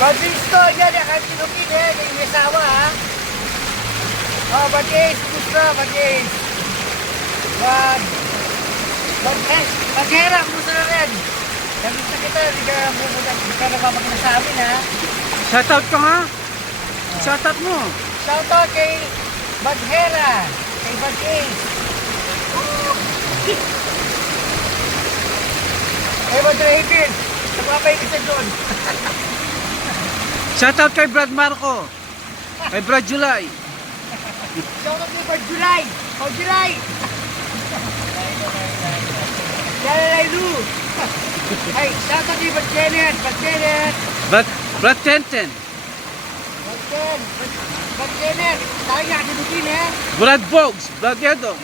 Pag-visto, yan, kahit sinukin eh, yung may asawa ha. Oh, Bad-Ace, kumusta, Bad-Ace? Bad-Hera, kumusta na rin? Nagkita kita, hindi ka nagpapagina sa amin ha. Shoutout ka nga. Shoutout mo. Shoutout kay Bad-Hera, kay Bad-Ace. Kay Bad-Raven, nagpapay kita doon. Shoutout kay Brad Marco. Kay Brad July. Shoutout kay Brad July. Brad July. Lalalailu. Ay, shoutout kay Brad Kenneth. Brad Kenneth. Brad Tenten. Brad Kenneth. Tayo nga, dinukin eh. Brad Bogs. Brad Yedong.